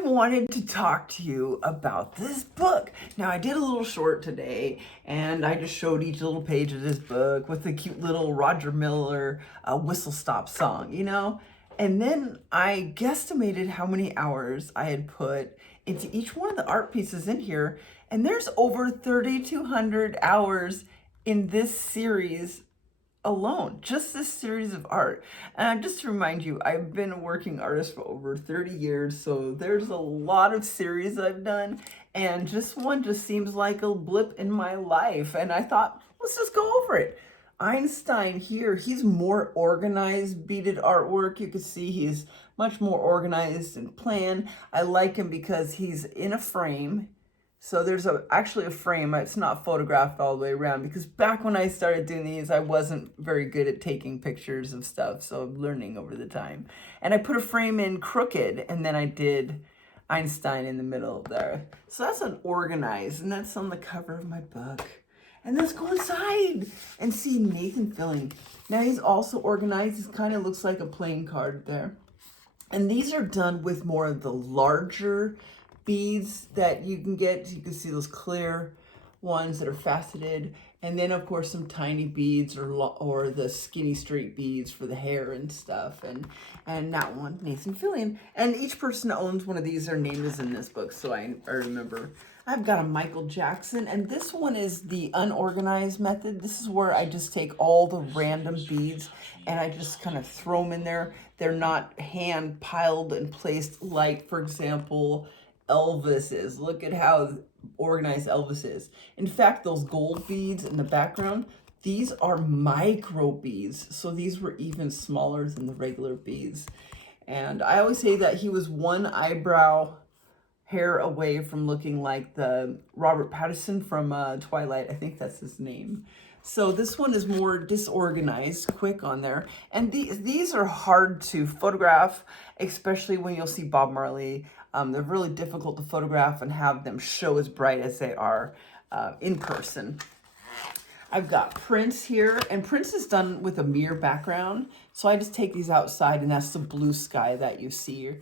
wanted to talk to you about this book. Now, I did a little short today, and I just showed each little page of this book with the cute little Roger Miller whistle stop song, you know? And then I guesstimated how many hours I had put into each one of the art pieces in here, and there's over 3,200 hours in this series alone, just this series of art. And just to remind you, I've been a working artist for over 30 years, so there's a lot of series I've done, and just one just seems like a blip in my life, and I thought, let's just go over it. Einstein here, he's more organized, beaded artwork. You can see he's much more organized and planned. I like him because he's in a frame. So there's actually a frame. It's not photographed all the way around, because back when I started doing these, I wasn't very good at taking pictures of stuff. So I'm learning over the time. And I put a frame in crooked, and then I did Einstein in the middle there. So that's an organized, and that's on the cover of my book. And let's go inside and see Nathan Filling. Now he's also organized. It kind of looks like a playing card there. And these are done with more of the larger beads that you can get. You can see those clear ones that are faceted, and then of course some tiny beads or the skinny straight beads for the hair and stuff. And that one, Nathan Fillion. And each person that owns one of these, their name is in this book, so I remember. I've got a Michael Jackson, and this one is the unorganized method. This is where I just take all the random beads and I just kind of throw them in there. They're not hand piled and placed like, for example, Elvis is. Look at how organized Elvis is. In fact, those gold beads in the background, these are micro beads. So these were even smaller than the regular beads. And I always say that he was one eyebrow hair away from looking like the Robert Pattinson from Twilight. I think that's his name. So this one is more disorganized, quick on there. And these are hard to photograph, especially when you'll see Bob Marley. They're really difficult to photograph and have them show as bright as they are in person. I've got Prince here, and Prince is done with a mirror background. So I just take these outside, and that's the blue sky that you see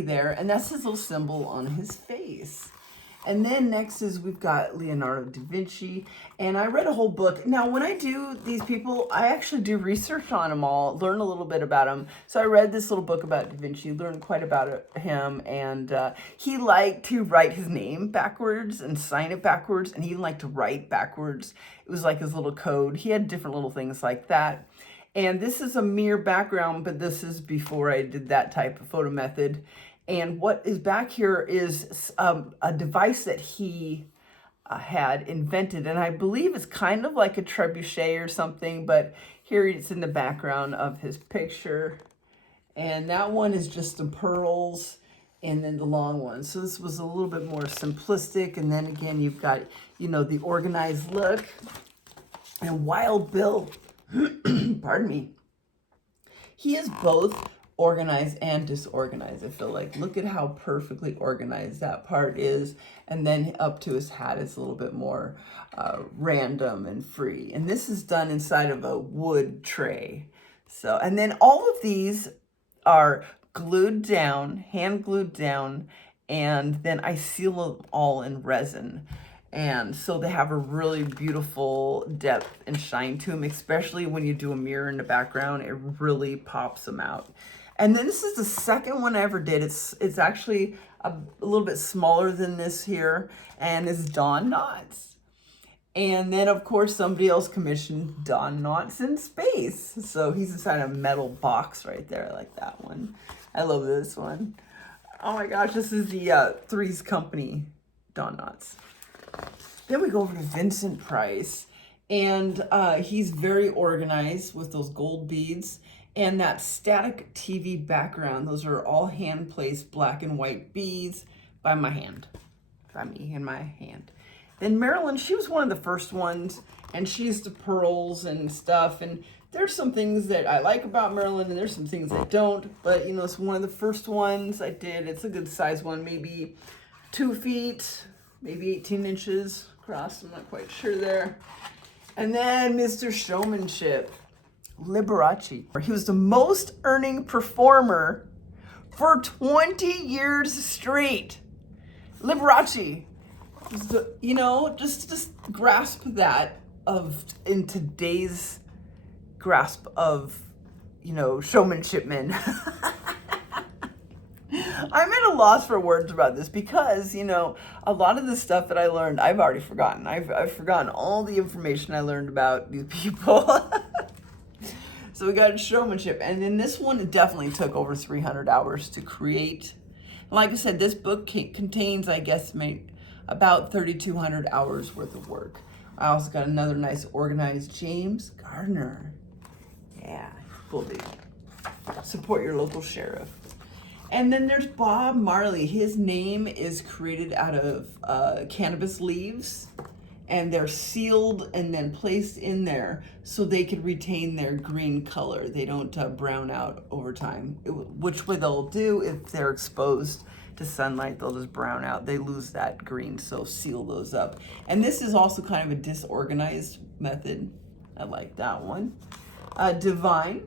there, and that's his little symbol on his face. And then next is we've got Leonardo da Vinci, and I read a whole book. Now, when I do these people, I actually do research on them all, learn a little bit about them. So I read this little book about Da Vinci, learned quite about him, and he liked to write his name backwards and sign it backwards, and he even liked to write backwards. It was like his little code. He had different little things like that. And this is a mirror background, but this is before I did that type of photo method. And what is back here is a device that he had invented. And I believe it's kind of like a trebuchet or something, but here it's in the background of his picture. And that one is just the pearls and then the long one. So this was a little bit more simplistic. And then again, you've got, you know, the organized look. And Wild Bill, pardon me, he is both organized and disorganized. I feel like, look at how perfectly organized that part is, and then up to his hat is a little bit more random and free. And this is done inside of a wood tray. So, and then all of these are glued down, hand glued down, and then I seal them all in resin. And so they have a really beautiful depth and shine to them, especially when you do a mirror in the background. It really pops them out. And then this is the second one I ever did. It's actually a little bit smaller than this here, and it's Don Knotts. And then, of course, somebody else commissioned Don Knotts in space. So he's inside a metal box right there. I like that one. I love this one. Oh my gosh, this is the Three's Company Don Knotts. Then we go over to Vincent Price, and he's very organized with those gold beads and that static TV background. Those are all hand-placed black and white beads by my hand, by me in my hand. Then Marilyn, she was one of the first ones, and she used the pearls and stuff, and there's some things that I like about Marilyn, and there's some things I don't, but, you know, it's one of the first ones I did. It's a good size one, maybe 2 feet, maybe 18 inches across. I'm not quite sure there. And then Mr. Showmanship, Liberace. He was the most earning performer for 20 years straight. Liberace. You know, just grasp that in today's grasp of, you know, showmanship men. I'm at a loss for words about this because, you know, a lot of the stuff that I learned, I've already forgotten. I've forgotten all the information I learned about these people. So we got showmanship. And then this one, it definitely took over 300 hours to create. Like I said, this book contains, I guess, about 3,200 hours worth of work. I also got another nice organized James Gardner. Yeah, cool dude. Support your local sheriff. And then there's Bob Marley. His name is created out of cannabis leaves, and they're sealed and then placed in there so they can retain their green color. They don't brown out over time, which way they'll do if they're exposed to sunlight, they'll just brown out. They lose that green, so seal those up. And this is also kind of a disorganized method. I like that one. Divine.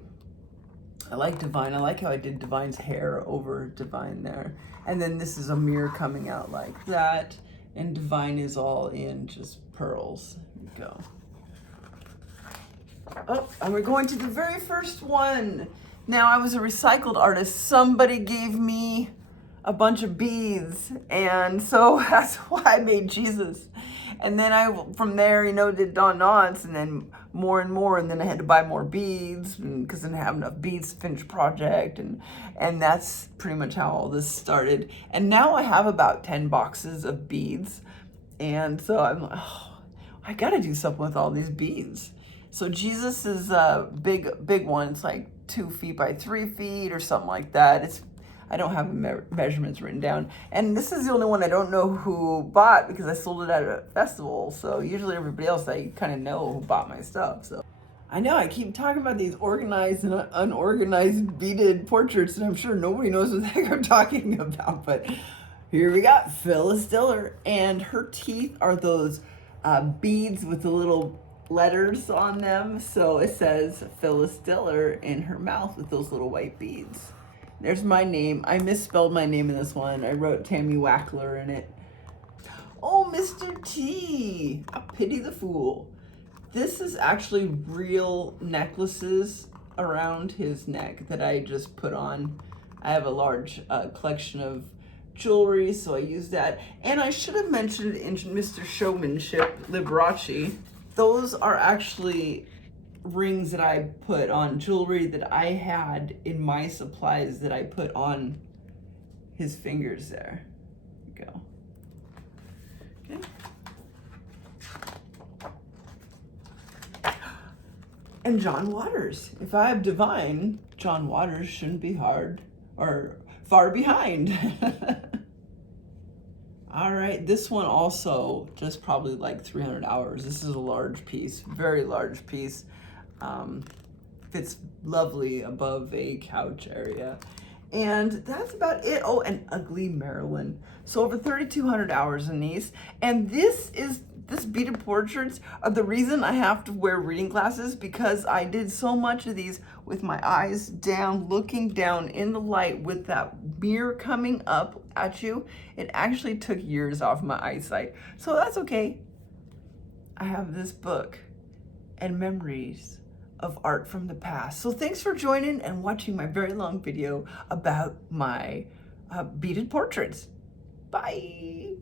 I like Divine. I like how I did Divine's hair over Divine there. And then this is a mirror coming out like that. And Divine is all in just pearls. Here we go. Oh, and we're going to the very first one. Now, I was a recycled artist. Somebody gave me a bunch of beads. And so that's why I made Jesus. And then from there, you know, did Don Knotts, and then more and more, and then I had to buy more beads because I didn't have enough beads to finish the project, and that's pretty much how all this started. And now I have about 10 boxes of beads, and so I'm like, oh, I gotta do something with all these beads. So Jesus is a big one. It's like 2 feet by 3 feet or something like that. I don't have measurements written down. And this is the only one I don't know who bought because I sold it at a festival. So usually everybody else, I kind of know who bought my stuff. So I know I keep talking about these organized and unorganized beaded portraits, and I'm sure nobody knows what the heck I'm talking about. But here we got Phyllis Diller, and her teeth are those beads with the little letters on them. So it says Phyllis Diller in her mouth with those little white beads. There's my name. I misspelled my name in this one. I wrote Tammy Wackler in it. Oh, Mr. T. I pity the fool. This is actually real necklaces around his neck that I just put on. I have a large collection of jewelry, so I use that. And I should have mentioned in Mr. Showmanship, Liberace, those are actually rings that I put on, jewelry that I had in my supplies that I put on his fingers there. There we go. Okay. And John Waters. If I have Divine, John Waters shouldn't be hard or far behind. All right, this one also just probably like 300 hours. This is a large piece, very large piece. Fits lovely above a couch area. And that's about it. Oh, and Ugly Marilyn. So over 3,200 hours in these. And this beaded portraits are the reason I have to wear reading glasses, because I did so much of these with my eyes down, looking down in the light with that mirror coming up at you. It actually took years off my eyesight. So that's okay. I have this book and memories of art from the past. So thanks for joining and watching my very long video about my beaded portraits. Bye.